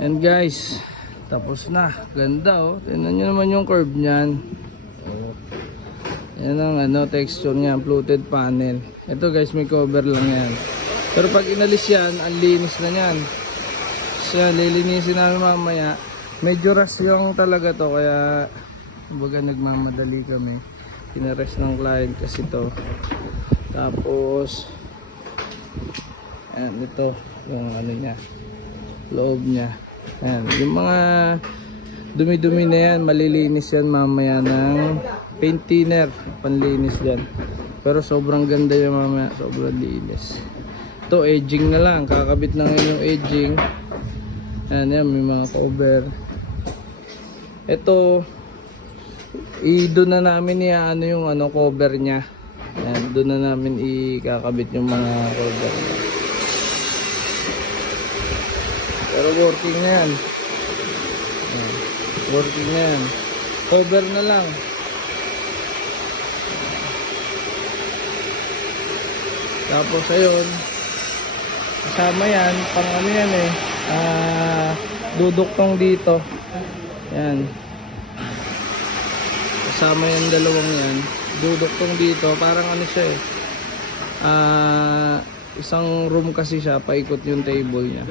And guys, tapos na. Ganda oh. Tingnan nyo naman yung curve niyan. Oh. Yan ang texture niya, fluted panel. Ito guys, may cover lang yan. Pero pag inalis yan, ang linis na yan. Siya, lilinisin namin mamaya. Medyo rush yung talaga to, kaya baga nagmamadali kami. Pinares ng client kasi to. Tapos ayan, ito yung niya, loob niya. Ayan, yung mga dumi-dumi na yan, malilinis yan mamaya ng paint thinner, panlinis yan. Pero sobrang ganda yung mamaya, sobrang linis. Ito edging na lang, kakabit na ngayon yung edging. Ayan, yan, may mga cover. Ito doon na namin yung cover nya. Ayan, doon na namin ikakabit yung mga cover. Pero working na yan. Ayan, working na yan. Cover na lang. Tapos ayun, kasama yan, pang yan duduktong dito. Yan. Kasama yung dalawang yan. Duduktong dito. Parang siya isang room kasi siya. Paikot yung table niya.